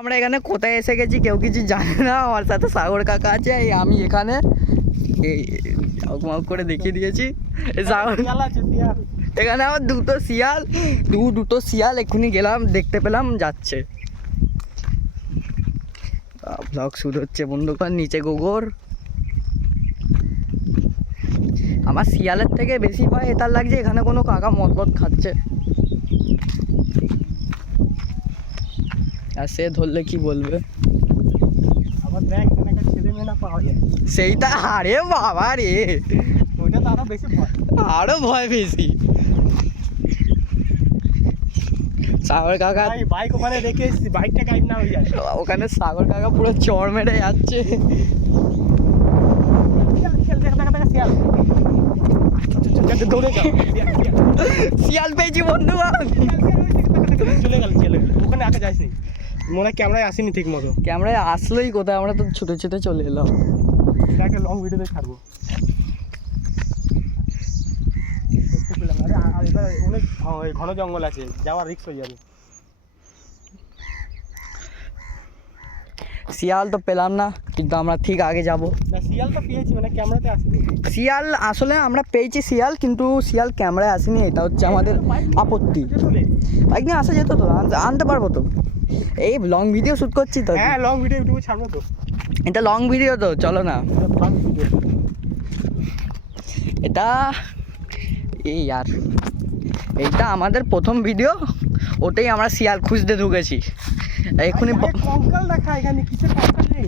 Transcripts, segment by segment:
আমরা এখানে কোথায় এসে গেছি কেউ কিছু জানে না। আমার সাথে সাগর কাকা আছে, এই আমি এখানে এই ঝকমক করে দেখিয়ে দিয়েছি। সাগর এখানে আমার দুটো শিয়াল এক্ষুনি গেলাম, দেখতে পেলাম যাচ্ছে। ব্লগ শুরু হচ্ছে বন্ধুগণ। নিচে গোবর। আমার শিয়ালের থেকে বেশি ভয় এটার লাগছে, এখানে কোনো কাকা মদ খাচ্ছে আর সে ধরলে কি বলবে। আবার দেখ এখানে একটা ছেলে মেয়ে না পাওয়া যায়, সেইটা আরে বাবা রে, ওইটা তো আরো বেশি ভয়, আরো ভয় বেশি। সাগর কাকা বাইক ওখানে রেখে এসেছি, বাইকটা গাইড না হয়ে যায়। ওখানে সাগর কাকা পুরো চড় মেরে যাচ্ছে। দৌড়ে যাও, শিয়াল পেয়েছি বন্ধুগণ। চলে গেল ওখানে আগে যাইনি, মনে হয় ক্যামেরায় আসেনি ঠিক মতো। ক্যামেরায় আসলোই কোথায়, আমরা তো ছুটে ছুটে চলে এলাম। এটা একটা লং ভিডিওতে ছাড়বো। দেখতে পেলাম, আরে আর এবার অনেক ঘন জঙ্গল আছে, যাওয়ার রিস্ক হয়ে যাবে। শিয়াল তো পেলাম না, কিন্তু আমরা ঠিক আগে যাব। না শিয়াল তো পেয়েছি, মানে ক্যামেরাতে আসেনি। শিয়াল আসলে আমরা পেয়েছি শিয়াল, কিন্তু শিয়াল ক্যামেরায় আসেনি, এটা হচ্ছে আমাদের আপত্তি। বাইক নিয়ে আসা যেত তো, আনতে পারবো তো। এই লং ভিডিও শ্যুট করছি তো। হ্যাঁ লং ভিডিও ইউটিউবে ছাড়বো তো। এটা লং ভিডিও তো, চলো না। এটা এই আর এইটা আমাদের প্রথম ভিডিও, ওটাই আমরা শিয়াল খুঁজতে ঢুকেছি এক্ষুনি। কঙ্কাল দেখা এখানে, কিসের কঙ্কাল নেই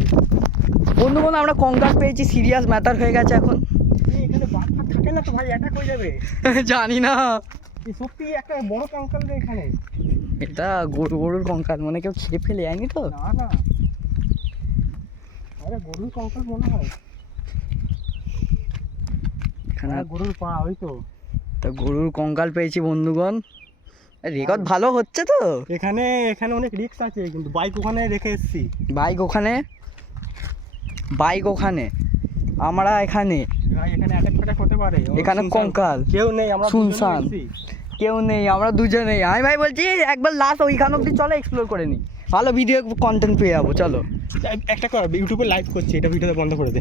বন্ধুগণ, আমরা কঙ্কাল পেয়েছি, সিরিয়াস ম্যাটার হয়ে গেছে এখন। এখানে বাঘ থাকে না তো ভাই, অ্যাটাক হয়ে যাবে। জানি না, সত্যি একটা বড় কঙ্কাল নেই এখানে। এটা গরুর কঙ্কাল, মানে কেউ খেয়ে ফেলে যায়নি তো। না না, আরে গরুর কঙ্কাল মনে হয়, এখানে গরুর পা, ওই তো। তা গরুর কঙ্কাল পেয়েছি বন্ধুগণ। রেকর্ড ভালো হচ্ছে তো। এখানে অনেক রিস্ক আছে, কিন্তু বাইক ওখানে রেখে এসেছি। বাইক ওখানে আমরা এখানে এখানে অ্যাটাক ফ্যাটাক হতে পারে। এখানে কঙ্কাল কেউ নেই, আমরা শুনশান, কেউ নেই, আমরা দুজনেই। আমি ভাই বলছি একবার লাস্ট ওইখান অব্দি চলো, এক্সপ্লোর করে নিই, ভালো ভিডিও কন্টেন্ট পেয়ে যাবো। চলো একটা কর, ইউটিউবে লাইভ করছি, এটা ভিডিওতে বন্ধ করে দে।